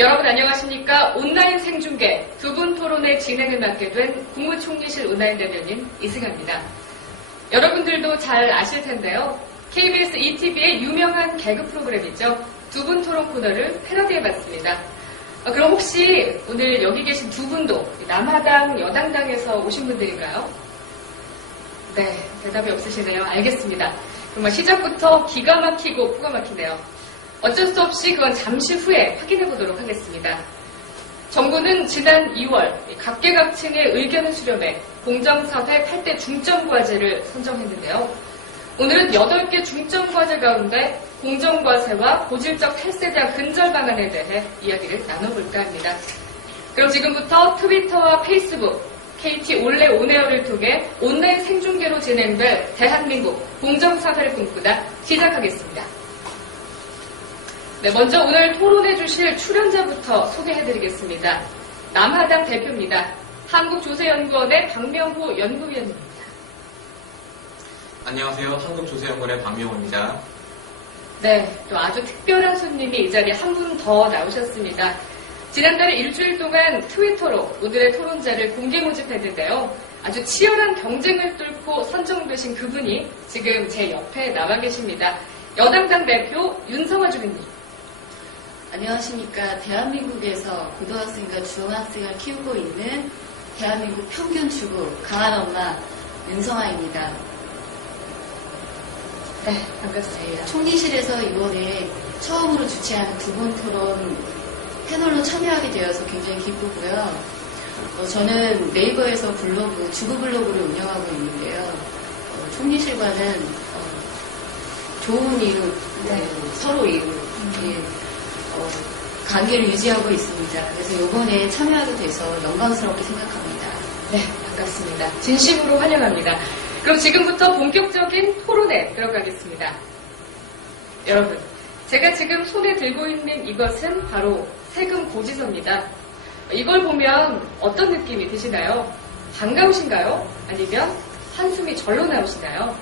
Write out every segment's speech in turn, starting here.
여러분 안녕하십니까? 온라인 생중계 두 분 토론의 진행을 맡게 된 국무총리실 온라인 대변인 이승아입니다. 여러분들도 잘 아실 텐데요. KBS ETV의 유명한 개그 프로그램이죠. 두 분 토론 코너를 패러디해봤습니다. 그럼 혹시 오늘 여기 계신 두 분도 남하당, 여당당에서 오신 분들인가요? 네, 대답이 없으시네요. 알겠습니다. 정말 시작부터 기가 막히고 코가 막히네요. 어쩔 수 없이 그건 잠시 후에 확인해 보도록 하겠습니다. 정부는 지난 2월 각계각층의 의견을 수렴해 공정사회 8대 중점과제를 선정했는데요. 오늘은 8개 중점과제 가운데 공정과세와 고질적 탈세에 대한 근절 방안에 대해 이야기를 나눠볼까 합니다. 그럼 지금부터 트위터와 페이스북, KT 올레 온에어를 통해 온라인 생중계로 진행될 대한민국 공정사회를 꿈꾸다 시작하겠습니다. 네, 먼저 오늘 토론해 주실 출연자부터 소개해드리겠습니다. 남하당 대표입니다. 한국조세연구원의 박명호 연구위원입니다. 안녕하세요. 한국조세연구원의 박명호입니다. 네, 또 아주 특별한 손님이 이 자리에 한 분 더 나오셨습니다. 지난달에 일주일 동안 트위터로 오늘의 토론자를 공개 모집했는데요. 아주 치열한 경쟁을 뚫고 선정되신 그분이 지금 제 옆에 나와 계십니다. 여당당 대표 윤성화 주민님. 안녕하십니까. 대한민국에서 고등학생과 중학생을 키우고 있는 대한민국 평균 주부 강한 엄마 윤성아입니다. 네, 반갑습니다. 총리실에서 이번에 처음으로 주최한 두 분 토론 패널로 참여하게 되어서 굉장히 기쁘고요. 저는 네이버에서 블로그, 주부 블로그를 운영하고 있는데요. 총리실과는 좋은 이웃, 서로 이웃, 관계를 유지하고 있습니다. 그래서 이번에 참여하게 돼서 영광스럽게 생각합니다. 네, 반갑습니다. 진심으로 환영합니다. 그럼 지금부터 본격적인 토론에 들어가겠습니다. 여러분, 제가 지금 손에 들고 있는 이것은 바로 세금 고지서입니다. 이걸 보면 어떤 느낌이 드시나요? 반가우신가요? 아니면 한숨이 절로 나오시나요?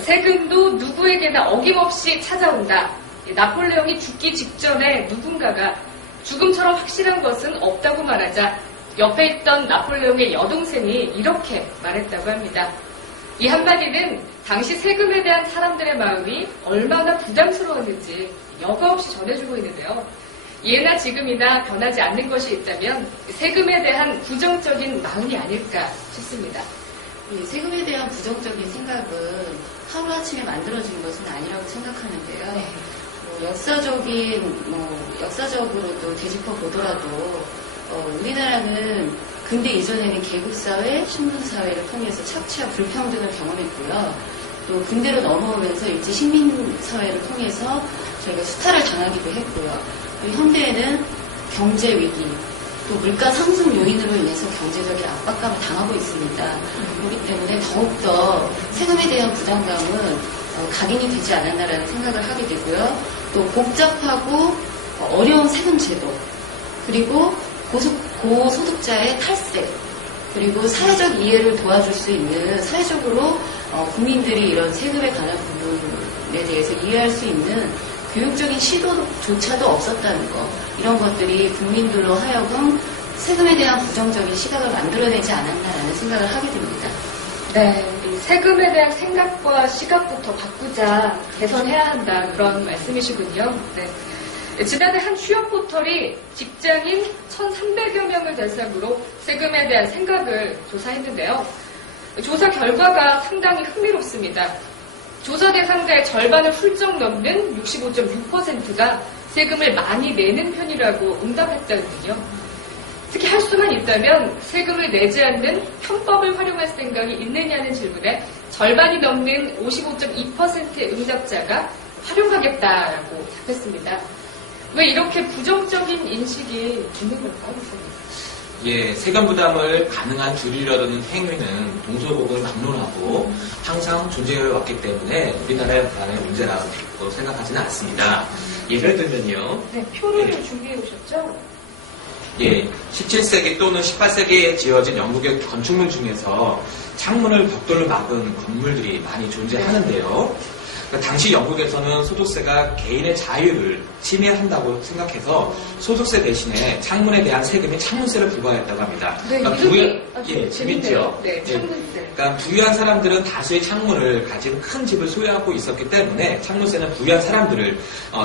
세금도 누구에게나 어김없이 찾아온다. 나폴레옹이 죽기 직전에 누군가가 죽음처럼 확실한 것은 없다고 말하자 옆에 있던 나폴레옹의 여동생이 이렇게 말했다고 합니다. 이 한마디는 당시 세금에 대한 사람들의 마음이 얼마나 부담스러웠는지 여과 없이 전해주고 있는데요. 예나 지금이나 변하지 않는 것이 있다면 세금에 대한 부정적인 마음이 아닐까 싶습니다. 세금에 대한 부정적인 생각은 하루아침에 만들어진 것은 아니라고 생각하는데요. 네. 역사적으로도 되짚어 보더라도 우리나라는 근대 이전에는 계급사회, 신분사회를 통해서 착취와 불평등을 경험했고요. 또 근대로 넘어오면서 일제 식민사회를 통해서 저희가 수탈을 당하기도 했고요. 또 현대에는 경제위기, 또 물가 상승 요인으로 인해서 경제적인 압박감을 당하고 있습니다. 그렇기 때문에 더욱더 세금에 대한 부담감은 각인이 되지 않았나라는 생각을 하게 되고요. 또 복잡하고 어려운 세금 제도, 그리고 고소득자의 탈세, 그리고 사회적 이해를 도와줄 수 있는 사회적으로 국민들이 이런 세금에 관한 부분에 대해서 이해할 수 있는 교육적인 시도조차도 없었다는 것, 이런 것들이 국민들로 하여금 세금에 대한 부정적인 시각을 만들어내지 않았나라는 생각을 하게 됩니다. 네, 세금에 대한 생각과 시각부터 바꾸자, 개선해야 한다, 그런 말씀이시군요. 네. 지난해 한 취업 포털이 직장인 1,300여 명을 대상으로 세금에 대한 생각을 조사했는데요. 조사 결과가 상당히 흥미롭습니다. 조사 대상자의 절반을 훌쩍 넘는 65.6%가 세금을 많이 내는 편이라고 응답했다는군요. 특히 할 수만 있다면 세금을 내지 않는 편법을 활용할 생각이 있느냐는 질문에 절반이 넘는 55.2%의 응답자가 활용하겠다라고 답했습니다. 왜 이렇게 부정적인 인식이 있는 걸까요? 예, 세금 부담을 가능한 줄이려는 행위는 동서고금을 막론하고 항상 존재해 왔기 때문에 우리나라의 문제라고 생각하지는 않습니다. 예를 들면요. 네, 표를 준비해 오셨죠? 예, 17세기 또는 18세기에 지어진 영국의 건축물 중에서 창문을 벽돌로 막은 건물들이 많이 존재하는데요. 그러니까 당시 영국에서는 소득세가 개인의 자유를 침해한다고 생각해서 소득세 대신에 창문에 대한 세금이 창문세를 부과했다고 합니다. 네, 그러니까 이름이 예, 재밌네요. 재밌죠. 네, 예. 창문세. 그러니까 부유한 사람들은 다수의 창문을 가진 큰 집을 소유하고 있었기 때문에 창문세는 부유한 사람들을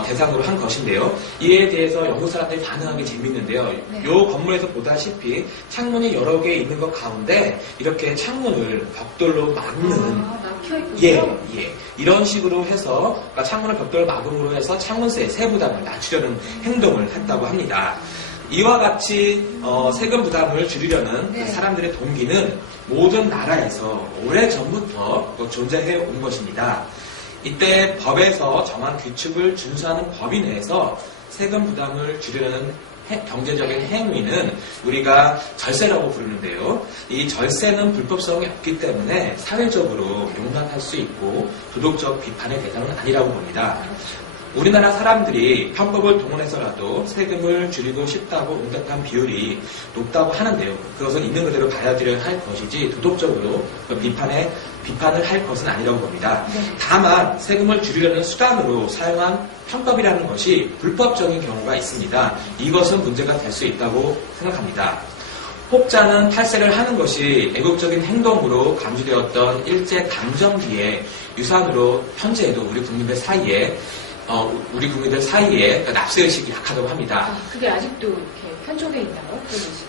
대상으로 한 것인데요. 이에 대해서 영국 사람들이 반응한 게 재밌는데요. 네. 이 건물에서 보다시피 창문이 여러 개 있는 것 가운데 이렇게 창문을 벽돌로 막는 막혀있군요. 예. 이런 식으로 해서 그러니까 창문을 벽돌 막음으로 해서 창문세 세부담을 낮추려는 행동을 했다고 합니다. 이와 같이 세금 부담을 줄이려는 네. 그 사람들의 동기는 모든 나라에서 오래전부터 존재해 온 것입니다. 이때 법에서 정한 규칙을 준수하는 법인 내에서 세금 부담을 줄이려는 경제적인 행위는 우리가 절세라고 부르는데요. 이 절세는 불법성이 없기 때문에 사회적으로 용납할 수 있고 도덕적 비판의 대상은 아니라고 봅니다. 우리나라 사람들이 편법을 동원해서라도 세금을 줄이고 싶다고 응답한 비율이 높다고 하는데요. 그것은 있는 그대로 받아들여야 할 것이지 도덕적으로 비판을 할 것은 아니라고 봅니다. 다만 세금을 줄이려는 수단으로 사용한 편법이라는 것이 불법적인 경우가 있습니다. 이것은 문제가 될 수 있다고 생각합니다. 혹자는 탈세를 하는 것이 애국적인 행동으로 감지되었던 일제 강점기의 유산으로 현재에도 우리 국민들 사이에 그러니까 납세의식이 약하다고 합니다. 그게 아직도 이렇게 현존해 있나요? 그런 의식이?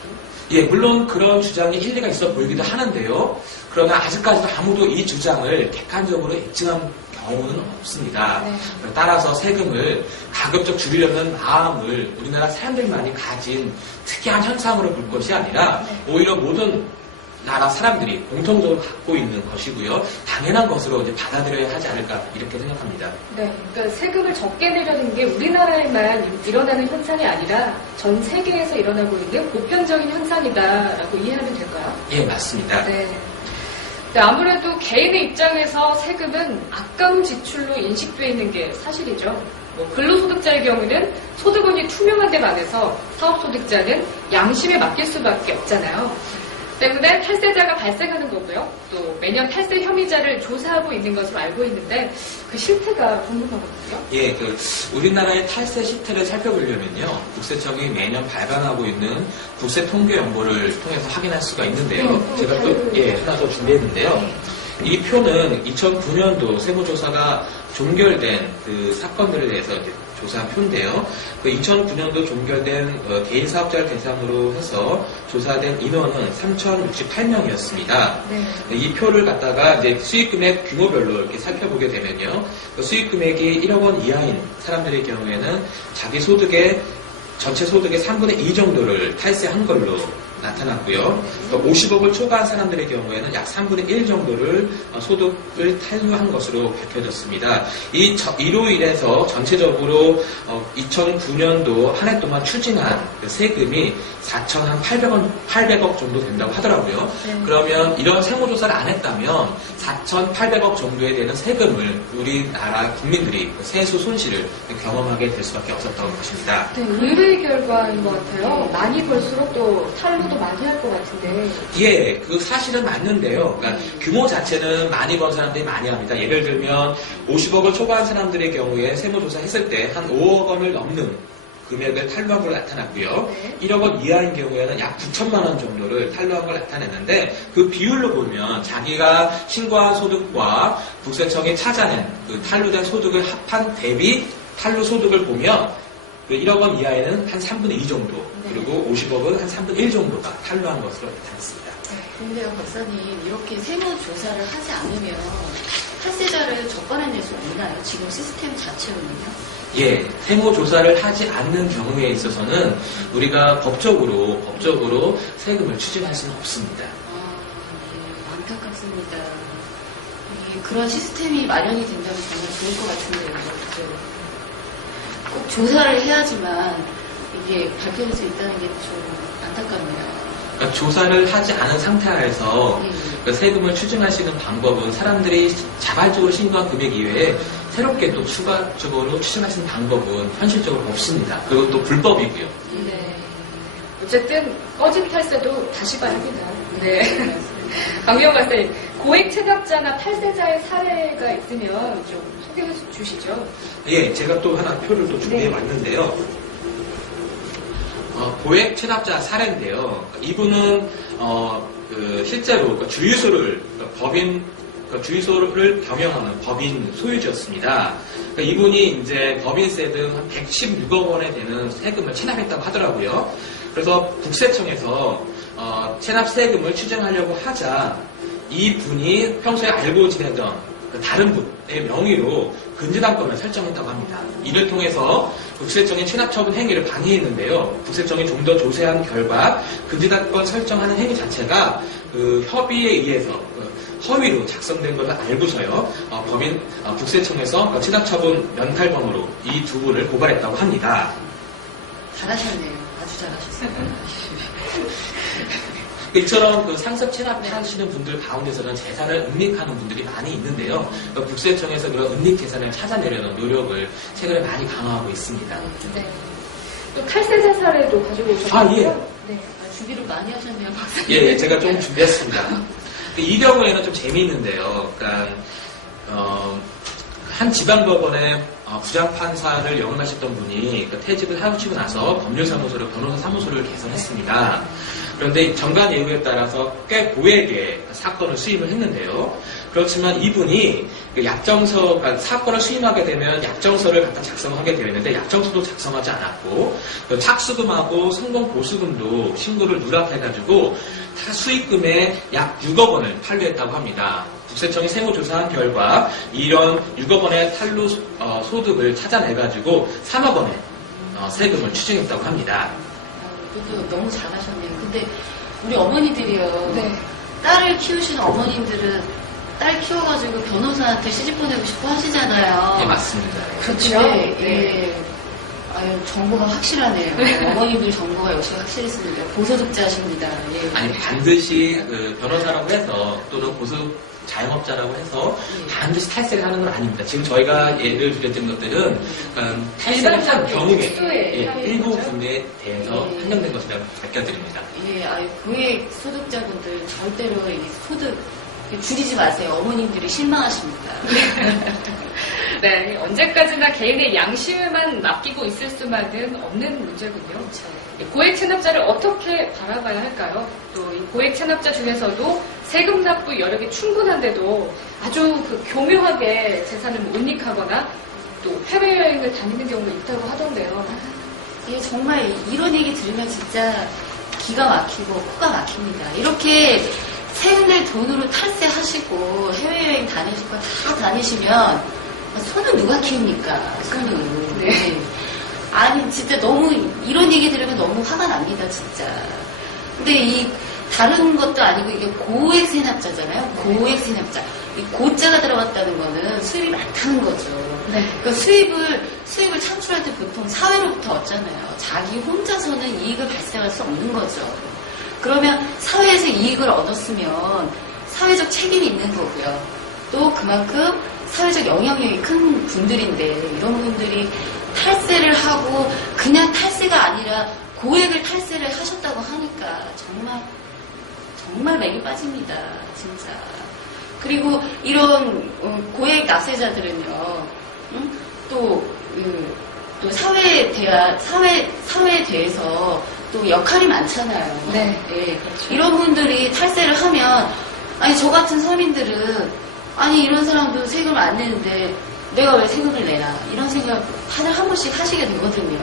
예, 물론 그런 주장이 일리가 있어 보이기도 하는데요. 그러나 아직까지도 아무도 이 주장을 객관적으로 입증한 경우는 없습니다. 네. 따라서 세금을 가급적 줄이려는 마음을 우리나라 사람들만이 가진 특이한 현상으로 볼 것이 아니라 오히려 모든 나라 사람들이 공통적으로 갖고 있는 것이고요. 당연한 것으로 이제 받아들여야 하지 않을까 이렇게 생각합니다. 네, 그러니까 세금을 적게 내려는 게 우리나라에만 일어나는 현상이 아니라 전 세계에서 일어나고 있는 보편적인 현상이다라고 이해하면 될까요? 예, 맞습니다. 네. 네, 아무래도 개인의 입장에서 세금은 아까운 지출로 인식되어 있는 게 사실이죠. 근로소득자의 경우는 소득원이 투명한 데 반해서 사업소득자는 양심에 맡길 수밖에 없잖아요. 때문에 탈세자가 발생하는 거고요. 또 매년 탈세 혐의자를 조사하고 있는 것으로 알고 있는데 그 실태가 궁금하거든요. 예, 우리나라의 탈세 실태를 살펴보려면요. 국세청이 매년 발간하고 있는 국세 통계 연보를 통해서 확인할 수가 있는데요. 제가 또 하나 더 준비했는데요. 이 표는 2009년도 세무조사가 종결된 그 사건들에 대해서 이제 조사한 표인데요. 그 2009년도 종결된 개인 사업자를 대상으로 해서 조사된 인원은 3,068명이었습니다. 네. 이 표를 갖다가 이제 수익금액 규모별로 이렇게 살펴보게 되면요. 그 수익금액이 1억 원 이하인 사람들의 경우에는 자기 소득의 전체 소득의 3분의 2 정도를 탈세한 걸로 나타났고요. 50억을 초과한 사람들의 경우에는 약 3분의 1 정도를 소득을 탈루한 것으로 밝혀졌습니다. 이로 인해서 전체적으로 2009년도 한 해 동안 추진한 그 세금이 4,800억 정도 된다고 하더라고요. 그러면 이런 세무조사를 안 했다면 4,800억 정도에 되는 세금을 우리나라 국민들이 세수 손실을 경험하게 될 수밖에 없었던 것입니다. 네, 의외의 결과인 것 같아요. 많이 벌수록 또 탈루도 많이 할 것 같은데. 예, 그 사실은 맞는데요. 그러니까 규모 자체는 많이 번 사람들이 많이 합니다. 예를 들면 50억을 초과한 사람들의 경우에 세무조사 했을 때 한 5억 원을 넘는 금액을 탈루한 걸로 나타났고요. 1억 원 이하인 경우에는 약 9천만 원 정도를 탈루한 걸 나타냈는데 그 비율로 보면 자기가 신고한 소득과 국세청이 찾아낸 그 탈루된 소득을 합한 대비 탈루 소득을 보면 그 1억 원 이하에는 한 3분의 2 정도, 그리고 50억은 한 3분의 1 정도가 탈루한 것으로 나타났습니다. 근데요, 박사님, 이렇게 세무조사를 하지 않으면 탈세자를 적발해낼 수 없나요? 지금 시스템 자체로는요? 예, 세무조사를 하지 않는 경우에 있어서는 우리가 법적으로 세금을 추진할 수는 없습니다. 예, 안타깝습니다. 그런 시스템이 마련이 된다면 정말 좋을 것 같은데요. 그렇죠? 꼭 조사를 해야지만 이게 밝혀질 수 있다는 게 좀 안타깝네요. 그러니까 조사를 하지 않은 상태에서 그 세금을 추징하시는 방법은 사람들이 자발적으로 신고한 금액 이외에 새롭게 또 추가적으로 추징하시는 방법은 현실적으로 없습니다. 그리고 또 불법이고요. 네. 어쨌든 꺼진 탈세도 다시 봐야 합니다. 네. 강경 박사님, 고액 체납자나 탈세자의 사례가 있으면 좀 소개해 주시죠. 예, 제가 또 하나 표를 또 준비해 왔는데요. 고액 체납자 사례인데요. 이분은 실제로 주유소를 주유소를 경영하는 법인 소유주였습니다. 이분이 이제 법인세 등 한 116억 원에 되는 세금을 체납했다고 하더라고요. 그래서 국세청에서 체납 세금을 추정하려고 하자 이분이 평소에 알고 지내던 다른 분의 명의로 근저당권을 설정했다고 합니다. 이를 통해서 국세청의 체납처분 행위를 방해했는데요. 국세청이 좀 더 조사한 결과 근저당권 설정하는 행위 자체가 협의에 의해서 허위로 작성된 것을 알고서요. 국세청에서 체납처분 면탈범으로 이 두 분을 고발했다고 합니다. 잘하셨네요. 아주 잘하셨어요. 이처럼 상습 체납하시는 분들 가운데서는 재산을 은닉하는 분들이 많이 있는데요. 국세청에서 그런 은닉 재산을 찾아내려는 노력을 최근에 많이 강화하고 있습니다. 네. 또 탈세자 사례도 가지고 오셨는데요. 예. 네. 준비를 많이 하셨네요, 박사님. 예, 제가 좀 준비했습니다. 이 경우에는 좀 재미있는데요. 그러니까 한 지방법원의 부장판사를 역임하셨던 분이 퇴직을 하시고 나서 법률사무소를 변호사 사무소를 개설했습니다. 그런데 정관 예우에 따라서 꽤 고액의 사건을 수임을 했는데요. 그렇지만 이분이 그러니까 사건을 수임하게 되면 약정서를 갖다 작성하게 되었는데 약정서도 작성하지 않았고 착수금하고 성공 보수금도 신고를 누락해가지고 다 수익금의 약 6억 원을 탈루했다고 합니다. 국세청이 세무조사한 결과 이런 6억 원의 탈루 소득을 찾아내가지고 3억 원의 세금을 추징했다고 합니다. 그것도 너무 잘하셨네요. 근데 우리 어머니들이요. 네. 딸을 키우시는 어머님들은 딸 키워가지고 변호사한테 시집 보내고 싶어 하시잖아요. 예, 맞습니다. 그렇죠. 근데, 네. 예. 아유, 정보가 확실하네요. 어머님들 정보가 역시 확실했습니다. 고소득자십니다. 예. 아니 반드시 변호사라고 해서 또는 자영업자라고 해서 반드시 탈세를 하는 건 아닙니다. 지금 저희가 예를 들었던 것들은 탈세를 한 경우에 일부 분야에 대해서 한정된 것이라고 밝혀드립니다. 예, 아유, 고액 소득자분들 절대로 이 소득 줄이지 마세요. 어머님들이 실망하십니다. 네, 언제까지나 개인의 양심에만 맡기고 있을 수만은 없는 문제군요. 고액 체납자를 어떻게 바라봐야 할까요? 또 이 고액 체납자 중에서도 세금 납부 여력이 충분한데도 아주 교묘하게 재산을 은닉하거나 또 해외여행을 다니는 경우가 있다고 하던데요. 예, 정말 이런 얘기 들으면 진짜 기가 막히고 코가 막힙니다. 이렇게 세금 낼 돈으로 탈세하시고 해외여행 다니실 거 다 다니시면 손은 누가 키웁니까? 손은. 네. 아니 진짜 너무 이런 얘기 들으면 너무 화가 납니다, 진짜. 근데 이 다른 것도 아니고 이게 고액 세납자잖아요. 고액 세납자. 이 고자가 들어갔다는 거는 수입이 많다는 거죠. 네. 그러니까 수입을 창출할 때 보통 사회로부터 얻잖아요. 자기 혼자서는 이익을 발생할 수 없는 거죠. 그러면 사회에서 이익을 얻었으면 사회적 책임이 있는 거고요. 또 그만큼 사회적 영향력이 큰 분들인데 이런 분들이 탈세를 하고 그냥 탈세가 아니라 고액을 탈세를 하셨다고 하니까 정말 맥이 빠집니다. 진짜. 그리고 이런 고액 납세자들은요. 또 사회에 대해서 또 역할이 많잖아요. 네. 예. 그렇죠. 이런 분들이 탈세를 하면 아니 저 같은 서민들은 아니 이런 사람도 세금을 안 내는데 내가 왜 세금을 내나 이런 생각 다들 한 번씩 하시게 되거든요.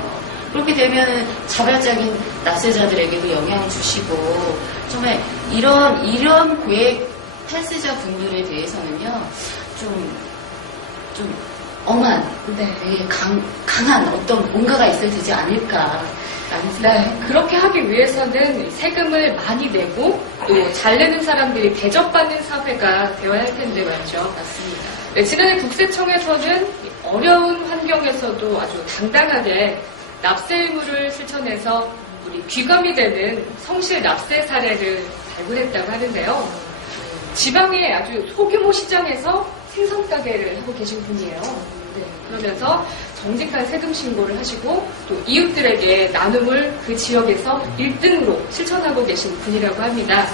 그렇게 되면 자발적인 납세자들에게도 영향을 주시고 정말 이런 고액 탈세자 분들에 대해서는요 좀 엄한 예, 강한 어떤 뭔가가 있어야 되지 않을까. 네, 그렇게 하기 위해서는 세금을 많이 내고 또 잘 내는 사람들이 대접받는 사회가 되어야 할 텐데 말이죠. 맞습니다. 네, 지난해 국세청에서는 어려운 환경에서도 아주 당당하게 납세 의무를 실천해서 우리 귀감이 되는 성실 납세 사례를 발굴했다고 하는데요. 지방의 아주 소규모 시장에서 생선 가게를 하고 계신 분이에요. 네, 그러면서 정직한 세금 신고를 하시고 또 이웃들에게 나눔을 그 지역에서 1등으로 실천하고 계신 분이라고 합니다.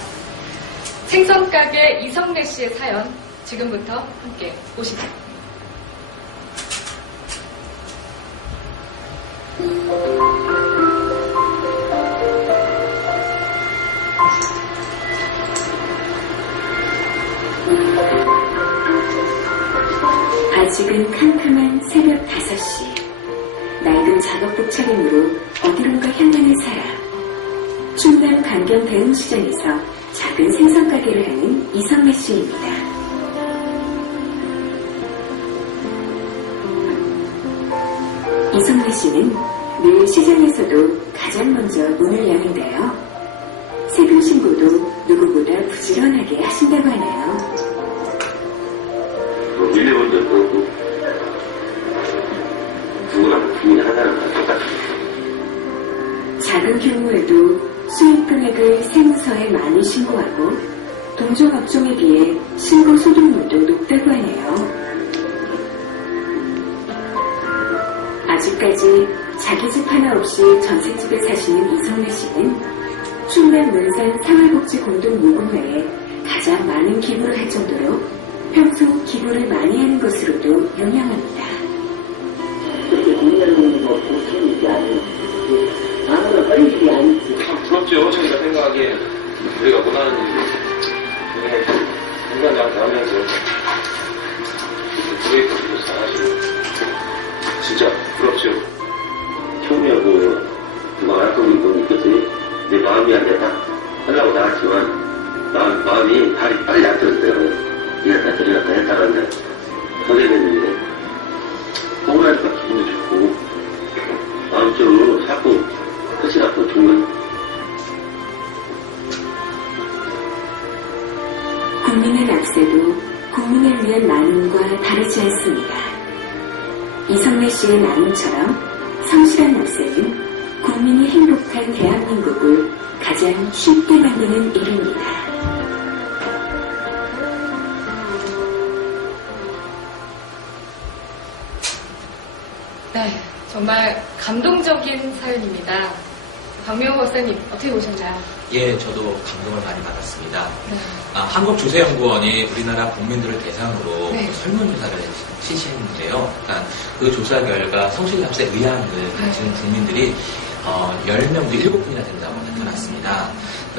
생선 가게 이성래 씨의 사연 지금부터 함께 보시죠. 아직은 캄캄한 새벽 5시. 낡은 작업복 차림으로 어디론가 향하는 사람. 충남 강경 대흥시장에서 작은 생선 가게를 하는 이성래 씨입니다. 이성래 씨는 늘 시장에서도 가장 먼저 문을 여는데요. 세금 신고도 누구보다 부지런하게 하신다고 하네요. 밀려본 적도 없고 누구랑 주민하다는 건 똑같아요. 작은 경우에도 수익 금액을 세무서에 많이 신고하고 동종업종에 비해 신고 소득률도 높다고 하네요. 아직까지 자기 집 하나 없이 전셋집에 사시는 이성래 씨는 충남 논산 생활복지공동모금회에 가장 많은 기부를 할 정도로 평소 기부를 많이 하는 것으로도 유명합니다. 그렇게 국민의힘이 뭐 공천이 있지 않은 아무나 빨리 일이 아니지. 참 부럽죠. 저희가 생각하기에 우리가 원하는 일이 공간장 하면서 프로젝트도 잘하시고 진짜 부럽죠. 처음에 누가 알고는 건 있겠지. 내 마음이 안 됐다 하려고 나왔지만 마음이 빨리 안 들었어요. 이랬다 저랬다 했다는데 선생님이 억울하니까 기분도 좋고 마음적으로 자꾸 끝이 나고 좋은 국민의 낙세도 국민을 위한 나눔과 다르지 않습니다. 이성래 씨의 나눔처럼 성실한 낙세는 국민이 행복한 대한민국을 가장 쉽게 만드는 일입니다. 네, 정말 감동적인 사연입니다. 박명호 박사님, 어떻게 보셨나요? 예, 저도 감동을 많이 받았습니다. 네. 한국조세연구원이 우리나라 국민들을 대상으로 네. 설문조사를 실시했는데요. 그 조사 결과 성실납세 의향을 가지는 국민들이 10명도 7분이나 된다고 나타났습니다.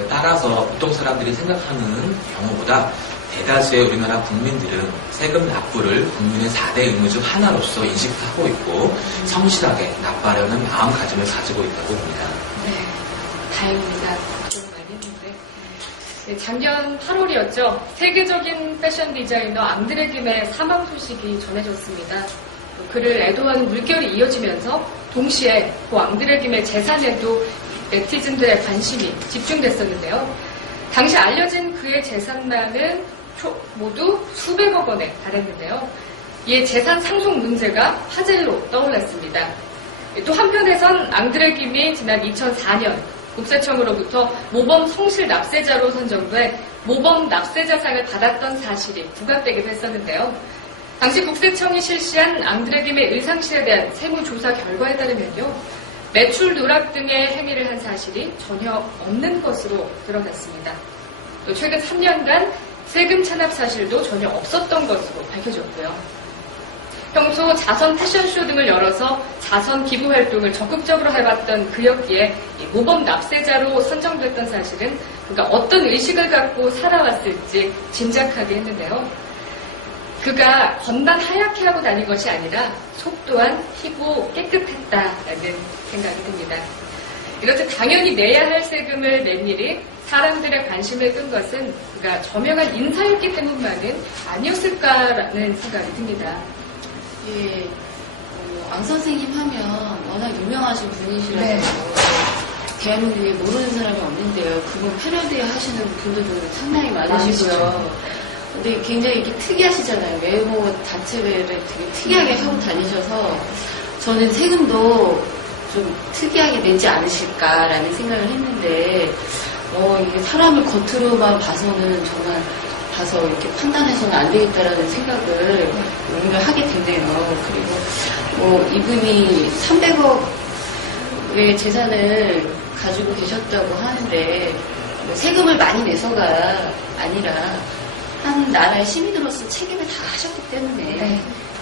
따라서 보통 사람들이 생각하는 경우보다 대다수의 우리나라 국민들은 세금 납부를 국민의 4대 의무 중 하나로서 인식하고 있고 성실하게 납부하려는 마음가짐을 가지고 있다고 봅니다. 네, 다행입니다. 걱정 많이 했는데. 네, 작년 8월이었죠. 세계적인 패션 디자이너 앙드레 김의 사망 소식이 전해졌습니다. 그를 애도하는 물결이 이어지면서 동시에 그 앙드레 김의 재산에도 네티즌들의 관심이 집중됐었는데요. 당시 알려진 그의 재산만은 모두 수백억 원에 달했는데요. 이에 재산 상속 문제가 화제로 떠올랐습니다. 또 한편에선 앙드레 김이 지난 2004년 국세청으로부터 모범 성실 납세자로 선정돼 모범 납세자상을 받았던 사실이 부각되기도 했었는데요. 당시 국세청이 실시한 앙드레 김의 의상실에 대한 세무조사 결과에 따르면요. 매출 누락 등의 행위를 한 사실이 전혀 없는 것으로 드러났습니다. 또 최근 3년간 세금 찬압 사실도 전혀 없었던 것으로 밝혀졌고요. 평소 자선 패션쇼 등을 열어서 자선 기부 활동을 적극적으로 해봤던 그였기에 모범 납세자로 선정됐던 사실은 그가 어떤 의식을 갖고 살아왔을지 짐작하게 했는데요. 그가 겉만 하얗게 하고 다닌 것이 아니라 속 또한 희고 깨끗했다라는 생각이 듭니다. 이렇듯 당연히 내야 할 세금을 낸 일이 사람들의 관심을 끈 것은 그가 저명한 인사였기 때문만은 아니었을까라는 생각이 듭니다. 예, 앙 선생님 하면 워낙 유명하신 분이시라서 네. 대한민국에 모르는 사람이 없는데요. 그분 패러디 하시는 분들도 상당히 많으시고요. 근데 굉장히 이렇게 특이하시잖아요. 외모 자체를 되게 특이하게 하고 다니셔서 저는 세금도 좀 특이하게 내지 않으실까라는 생각을 했는데 이게 사람을 겉으로만 봐서는 정말 봐서 이렇게 판단해서는 안 되겠다라는 생각을 오히려 하게 되네요. 그리고 이분이 300억의 재산을 가지고 계셨다고 하는데 세금을 많이 내서가 아니라 한 나라의 시민으로서 책임을 다 하셨기 때문에 네.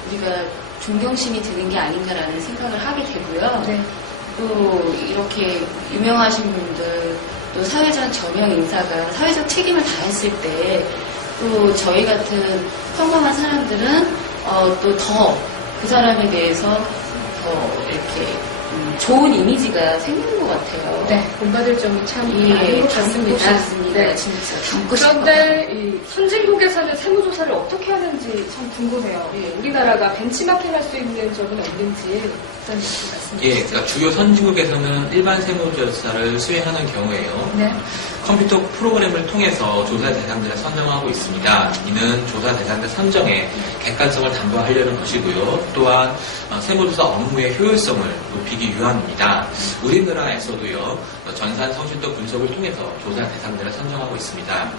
우리가 존경심이 드는 게 아닌가라는 생각을 하게 되고요. 네. 또 이렇게 유명하신 분들 또 사회적 저명 인사가 사회적 책임을 다했을 때 또 저희 같은 평범한 사람들은 또 더 그 사람에 대해서 더 이렇게 좋은 이미지가 생기는 것 같아요. 네, 본받을 점이 참 예, 많은 것 겪고 같습니다. 싶습니다. 네. 진짜 겪고 싶어요. 그런데 이 선진국에서는 세무조사를 어떻게 하는지 참 궁금해요. 예. 우리나라가 벤치마킹 할 수 있는 점은 없는지 일단 말씀해 예, 주시죠. 그러니까 주요 선진국에서는 일반 세무조사를 수행하는 경우에요. 네. 컴퓨터 프로그램을 통해서 조사 대상자를 선정하고 있습니다. 이는 조사 대상자 선정에 객관성을 담보하려는 것이고요. 또한 세무조사 업무의 효율성을 높이기 위함입니다. 우리나라에서도요, 전산 성실도 분석을 통해서 조사 대상자를 선정하고 있습니다.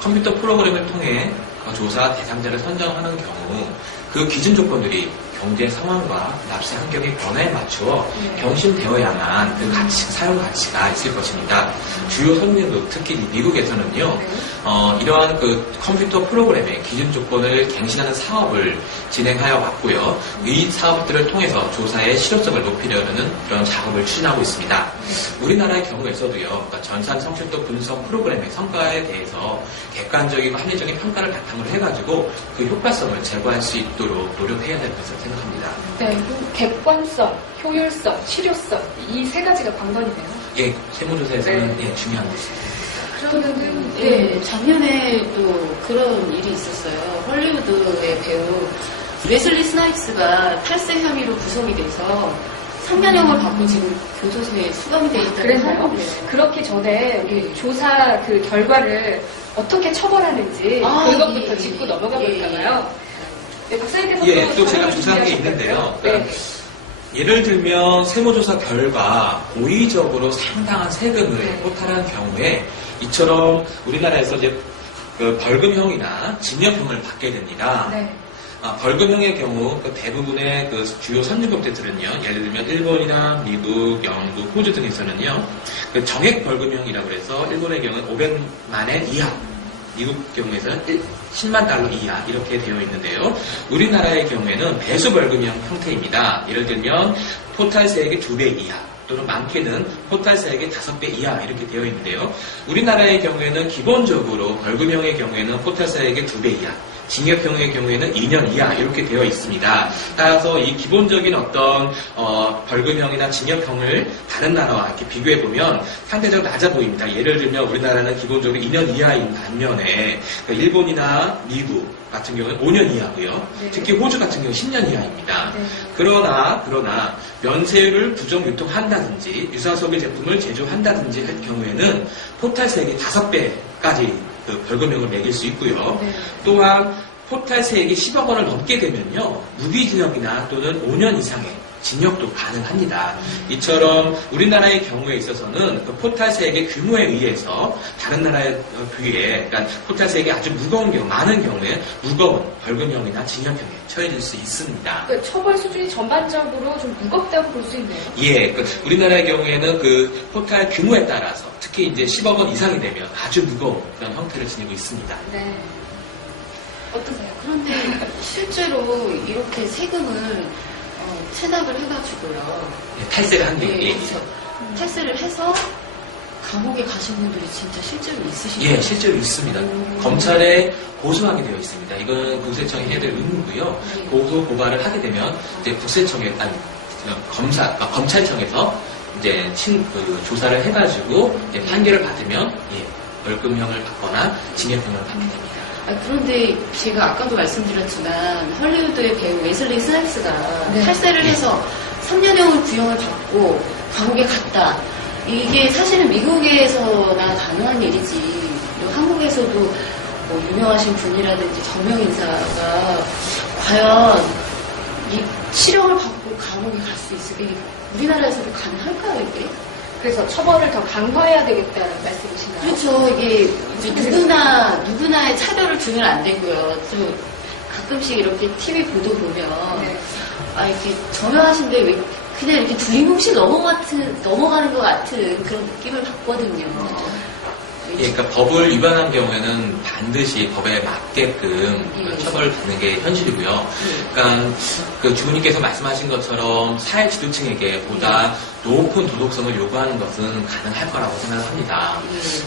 컴퓨터 프로그램을 통해 조사 대상자를 선정하는 경우 그 기준 조건들이 경제 상황과 납세 환경의 변화에 맞추어 경신되어야만 그 가치, 사용 가치가 있을 것입니다. 주요 선진국, 특히 미국에서는요, 이러한 그 컴퓨터 프로그램의 기준 조건을 갱신하는 사업을 진행하여 왔고요. 이 사업들을 통해서 조사의 실효성을 높이려는 그런 작업을 추진하고 있습니다. 우리나라의 경우에서도요, 그러니까 전산 성실도 분석 프로그램의 성과에 대해서 객관적이고 합리적인 평가를 바탕으로 해가지고 그 효과성을 제고할 수 있도록 노력해야 될 것을 생각합니다. 네, 객관성, 효율성, 실효성 이 세 가지가 관건이네요. 예, 세무조사에서는 네. 예, 중요한 것입니다. 그러면은 예, 작년에 또 그런 일이 있었어요. 헐리우드의 배우 웨슬리 스나이프스가 탈세 혐의로 구속이 돼서 3년형을 받고 지금 교도소에 수감이 돼 있다는 그랬나요? 하는데요. 그렇기 전에 우리 조사 그 결과를 어떻게 처벌하는지 아, 그것부터 예, 짚고 예, 넘어가 예, 볼까요? 네, 박사님께서 예, 또 제가 자료를 조사한 게 준비하셨다고요? 있는데요. 네. 예를 들면 세무조사 결과 고의적으로 상당한 세금을 네. 호탈한 경우에 이처럼 우리나라에서 이제 그 벌금형이나 징역형을 받게 됩니다. 네. 벌금형의 경우 그 대부분의 그 주요 선진국들은요, 예를 들면 일본이나 미국, 영국, 호주 등에서는요, 그 정액 벌금형이라고 해서 일본의 경우는 500만 엔 이하, 미국 경우에서는 10만 달러 이하 이렇게 되어 있는데요. 우리나라의 경우에는 배수 벌금형 형태입니다. 예를 들면 토탈세액의 2배 이하 또는 많게는 토탈세액의 5배 이하 이렇게 되어 있는데요. 우리나라의 경우에는 기본적으로 벌금형의 경우에는 토탈세액의 2배 이하, 징역형의 경우에는 2년 이하 이렇게 되어 있습니다. 따라서 이 기본적인 어떤 벌금형이나 징역형을 다른 나라와 이렇게 비교해 보면 상대적으로 낮아 보입니다. 예를 들면 우리나라는 기본적으로 2년 이하인 반면에 일본이나 미국 같은 경우는 5년 이하고요. 네. 특히 호주 같은 경우는 10년 이하입니다. 네. 그러나 면세율을 부정 유통한다든지 유사소비 제품을 제조한다든지 할 경우에는 토탈세액의 5배까지 그 벌금형을 매길 수 있고요. 네. 또한 토탈세액이 10억 원을 넘게 되면요, 무기징역이나 또는 5년 이상의 징역도 가능합니다. 이처럼 우리나라의 경우에 있어서는 그 토탈세액의 규모에 의해서 다른 나라에 비해, 그러니까 토탈세액이 아주 무거운 경우, 많은 경우에 무거운 벌금형이나 징역형에 처해질 수 있습니다. 그 처벌 수준이 전반적으로 좀 무겁다고 볼 수 있네요. 예, 우리나라의 경우에는 그 토탈 규모에 따라서 특히 이제 10억 원 이상이 되면 아주 무거운 그런 형태를 지니고 있습니다. 네. 어떠세요? 그런데 실제로 이렇게 세금을 체납을 해가지고요. 예, 탈세를 한 예, 경우에. 그렇죠. 탈세를 해서 감옥에 가신 분들이 진짜 실제로 있으시죠? 예, 실제로 있습니다. 검찰에 고소하게 되어 있습니다. 이건 국세청이 해야 될 의무고요. 고소 고발을 하게 되면 이제 국세청에 검찰청에서 이제 조사를 해가지고 이제 판결을 받으면 벌금형을 받거나 징역형을 받게 됩니다. 그런데 제가 아까도 말씀드렸지만 헐리우드의 배우 웨슬리 스나이프스가 네. 탈세를 해서 3년형을 구형을 받고 감옥에 갔다. 이게 사실은 미국에서나 가능한 일이지. 그리고 한국에서도 뭐 유명하신 분이라든지 정명 인사가 과연 이 실형을 받고 감옥에 갈 수 있을까? 이게 우리나라에서도 가능할까요, 이게? 그래서 처벌을 더 강화해야 되겠다는 말씀이신가요? 그렇죠. 이게 이제 누구나의 차별을 두면 안 되고요. 또 가끔씩 이렇게 TV 보도 보면 네. 이렇게 저명하신데 왜 그냥 이렇게 두리뭉실 넘어가는 것 같은 그런 느낌을 받거든요. 예, 그러니까 법을 위반한 경우에는 반드시 법에 맞게끔 예. 처벌받는 게 현실이고요. 그러니까 그 주부님께서 말씀하신 것처럼 사회 지도층에게 보다 높은 도덕성을 요구하는 것은 가능할 거라고 생각합니다.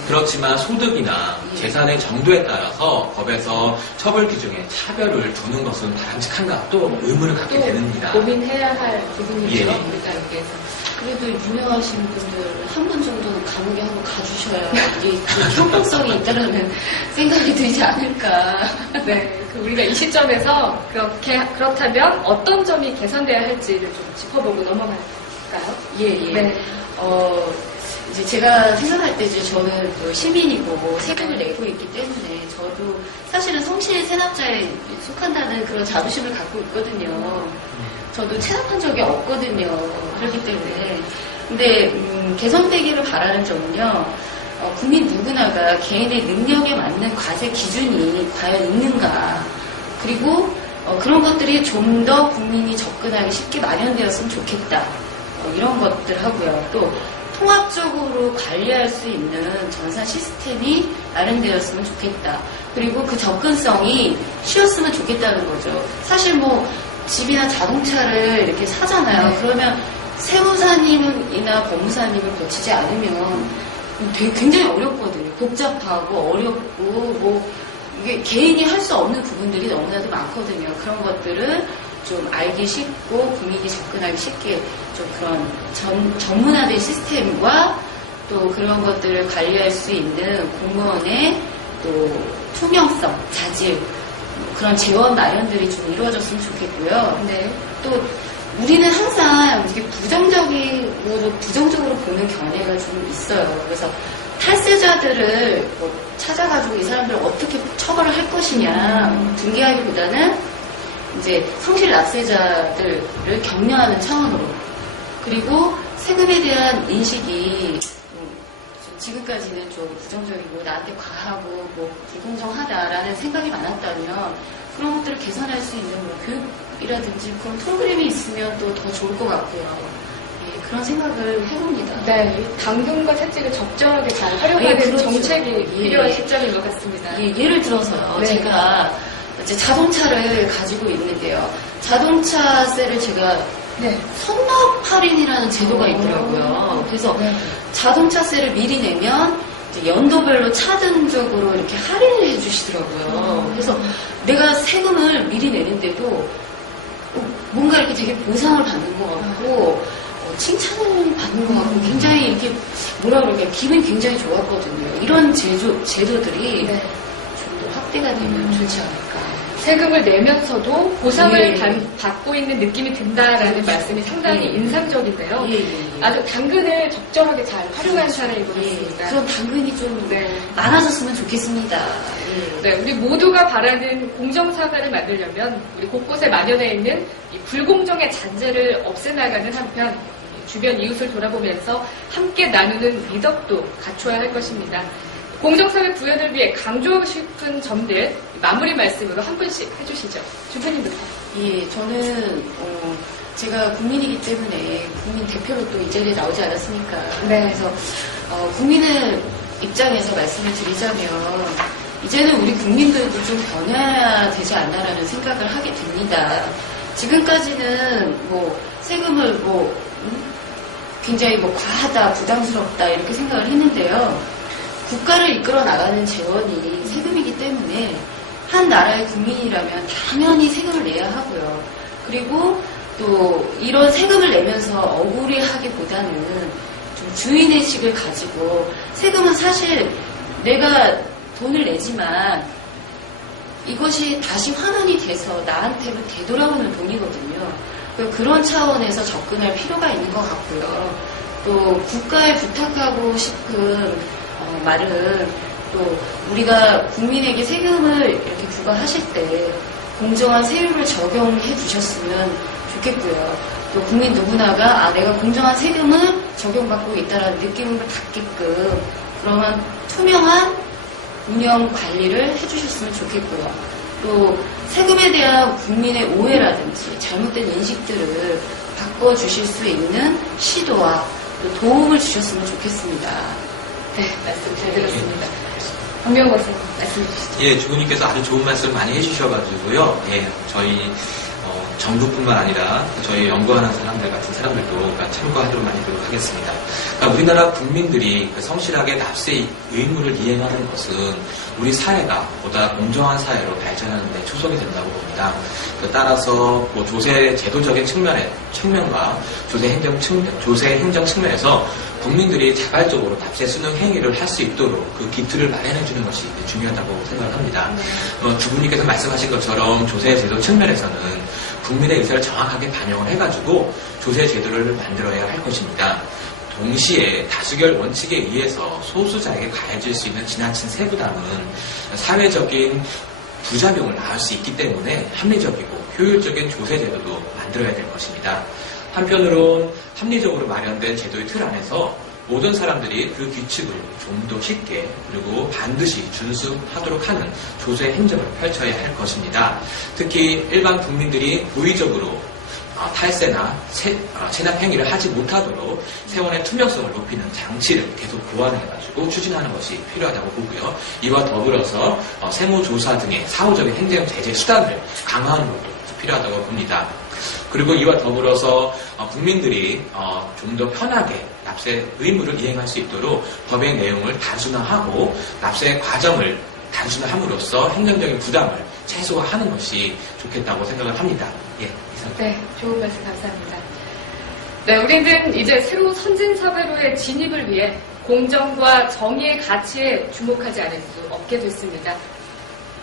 그렇지만 소득이나 재산의 정도에 따라서 법에서 처벌 기준에 차별을 두는 것은 바람직한가 또 의문을 갖게 됩니다. 고민해야 할 부분이죠. 예. 우리가 여기에서. 그래도 유명하신 분들 한 분 정도는 감옥에 한번 가주셔야 이게 그 형평성이 있다라는 생각이 들지 않을까. 네, 우리가 이 시점에서 그렇다면 어떤 점이 개선돼야 할지를 좀 짚어보고 넘어갈까요? 예. 네. 이제 제가 생각할 때 이제 저는 또 시민이고 세금을 내고 있기 때문에 저도 사실은 성실 세납자에 속한다는 그런 자부심을 갖고 있거든요. 저도 체납한 적이 없거든요. 그렇기 때문에. 근데 개선되기를 바라는 점은요. 국민 누구나가 개인의 능력에 맞는 과세 기준이 과연 있는가. 그리고 그런 것들이 좀 더 국민이 접근하기 쉽게 마련되었으면 좋겠다. 이런 것들 하고요. 또 통합적으로 관리할 수 있는 전산 시스템이 마련되었으면 좋겠다. 그리고 그 접근성이 쉬웠으면 좋겠다는 거죠. 사실 뭐 집이나 자동차를 이렇게 사잖아요. 네. 그러면 세무사님이나 법무사님을 거치지 않으면 되게 굉장히 어렵거든요. 복잡하고 어렵고 뭐 이게 개인이 할 수 없는 부분들이 너무나도 많거든요. 그런 것들을 좀 알기 쉽고 국민이 접근하기 쉽게 좀 그런 전문화된 시스템과 또 그런 것들을 관리할 수 있는 공무원의 또 투명성, 자질 그런 재원 마련들이 좀 이루어졌으면 좋겠고요. 네. 또 우리는 항상 이렇게 부정적으로 보는 견해가 좀 있어요. 그래서 탈세자들을 뭐 찾아가지고 이 사람들을 어떻게 처벌을 할 것이냐 등기하기보다는 이제 성실 납세자들을 격려하는 차원으로 그리고 세금에 대한 인식이 지금까지는 좀 부정적이고 나한테 과하고 뭐 불공정하다라는 생각이 많았다면 그런 것들을 개선할 수 있는 뭐 교육이라든지 그런 프로그램이 있으면 또 더 좋을 것 같고요. 예, 그런 생각을 해봅니다. 네, 당근과 채찍을 적절하게 잘 활용하는 그렇죠. 정책이 예. 필요한 시점인 것 같습니다. 예, 예를 들어서요. 네. 제가 이제 자동차를 가지고 있는데요. 자동차세를 제가 네. 선납 할인이라는 제도가 있더라고요. 그래서 네. 자동차세를 미리 내면 이제 연도별로 차등적으로 이렇게 할인을 해주시더라고요. 그래서 내가 세금을 미리 내는데도 뭔가 이렇게 되게 보상을 받는 것 같고 칭찬을 받는 것 같고 굉장히 이렇게 뭐라 그럴까요? 기분이 굉장히 좋았거든요. 이런 제도들이 네. 좀 더 확대가 되면 좋지 않을까. 세금을 내면서도 보상을 예. 받고 있는 느낌이 든다라는 말씀이 상당히 예. 인상적인데요. 예. 아주 당근을 적절하게 잘 활용한 사례인 것 예. 같습니다. 그런 당근이 좀 네. 많아졌으면 좋겠습니다. 예. 네, 우리 모두가 바라는 공정사회를 만들려면 우리 곳곳에 만연해 있는 이 불공정의 잔재를 없애나가는 한편 주변 이웃을 돌아보면서 함께 나누는 미덕도 갖춰야 할 것입니다. 공정사회 구현을 위해 강조하고 싶은 점들 마무리 말씀으로 한 분씩 해주시죠. 주부님부터. 예, 저는 제가 국민이기 때문에 국민 대표로 또 이 자리에 나오지 않았습니까? 네. 그래서 국민의 입장에서 말씀을 드리자면 이제는 우리 국민들도 좀 변해야 되지 않나라는 생각을 하게 됩니다. 지금까지는 뭐 세금을 굉장히 과하다, 부담스럽다 이렇게 생각을 했는데요. 국가를 이끌어 나가는 재원이 세금이기 때문에 한 나라의 국민이라면 당연히 세금을 내야 하고요. 그리고 또 이런 세금을 내면서 억울해하기보다는 좀 주인의식을 가지고 세금은 사실 내가 돈을 내지만 이것이 다시 환원이 돼서 나한테로 되돌아오는 돈이거든요. 그런 차원에서 접근할 필요가 있는 것 같고요. 또 국가에 부탁하고 싶은 말은 또 우리가 국민에게 세금을 이렇게 부과하실 때 공정한 세율을 적용해 주셨으면 좋겠고요. 또 국민 누구나가 내가 공정한 세금을 적용받고 있다는 느낌을 갖게끔 그러한 투명한 운영 관리를 해주셨으면 좋겠고요. 또 세금에 대한 국민의 오해라든지 잘못된 인식들을 바꿔주실 수 있는 시도와 또 도움을 주셨으면 좋겠습니다. 네, 말씀 잘 들었습니다. 박명호 선생님 말씀해 주시죠. 예, 주부님께서 아주 좋은 말씀 많이 해주셔가지고요. 예, 저희 정부뿐만 아니라 저희 연구하는 사람들 같은 사람들도 참고하도록 많이 하겠습니다. 그러니까 우리나라 국민들이 성실하게 납세 의무를 이행하는 것은 우리 사회가 보다 공정한 사회로 발전하는 데 초석이 된다고 봅니다. 따라서 조세 제도적인 측면과 조세 행정 측면에서 국민들이 자발적으로 납세 수능 행위를 할 수 있도록 그 기틀을 마련해 주는 것이 중요하다고 생각합니다. 두 분께서 말씀하신 것처럼 조세 제도 측면에서는 국민의 의사를 정확하게 반영을 해가지고 조세 제도를 만들어야 할 것입니다. 동시에 다수결 원칙에 의해서 소수자에게 가해질 수 있는 지나친 세부담은 사회적인 부작용을 낳을 수 있기 때문에 합리적이고 효율적인 조세 제도도 만들어야 될 것입니다. 한편으론 합리적으로 마련된 제도의 틀 안에서 모든 사람들이 그 규칙을 좀 더 쉽게 그리고 반드시 준수하도록 하는 조세 행정을 펼쳐야 할 것입니다. 특히 일반 국민들이 고의적으로 탈세나 체납 행위를 하지 못하도록 세원의 투명성을 높이는 장치를 계속 보완해가지고 추진하는 것이 필요하다고 보고요. 이와 더불어서 세무조사 등의 사후적인 행정 제재 수단을 강화하는 것도 필요하다고 봅니다. 그리고 이와 더불어서 국민들이 좀 더 편하게 납세 의무를 이행할 수 있도록 법의 내용을 단순화하고 납세 과정을 단순화함으로써 행정적인 부담을 최소화하는 것이 좋겠다고 생각을 합니다. 예, 이상. 네, 좋은 말씀 감사합니다. 네, 우리는 이제 새로 선진사회로의 진입을 위해 공정과 정의의 가치에 주목하지 않을 수 없게 됐습니다.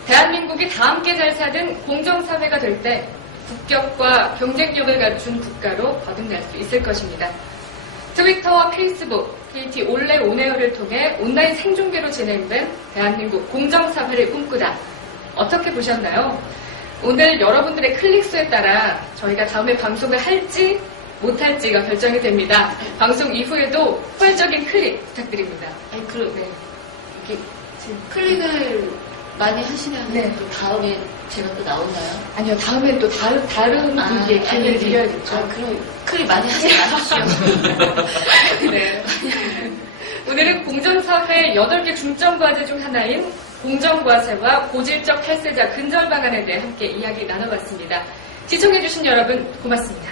대한민국이 다 함께 잘 사는 공정사회가 될 때 국격과 경쟁력을 갖춘 국가로 거듭날 수 있을 것입니다. 트위터와 페이스북, KT 올레 온에어를 통해 온라인 생중계로 진행된 대한민국 공정사회를 꿈꾸다. 어떻게 보셨나요? 오늘 여러분들의 클릭수에 따라 저희가 다음에 방송을 할지 못할지가 결정이 됩니다. 방송 이후에도 포괄적인 클릭 부탁드립니다. 아니, 네. 이렇게 지금 클릭을 많이 하시면 네. 또 다음에 제가 또 나오나요? 아니요, 다음엔 또 다른 분께 기회를 드려야겠죠. 그럼 클릭 많이 하지 마십시오. 네. 오늘은 공정사회 8개 중점과제 중 하나인 공정과세와 고질적 탈세자 근절 방안에 대해 함께 이야기 나눠봤습니다. 시청해주신 여러분 고맙습니다.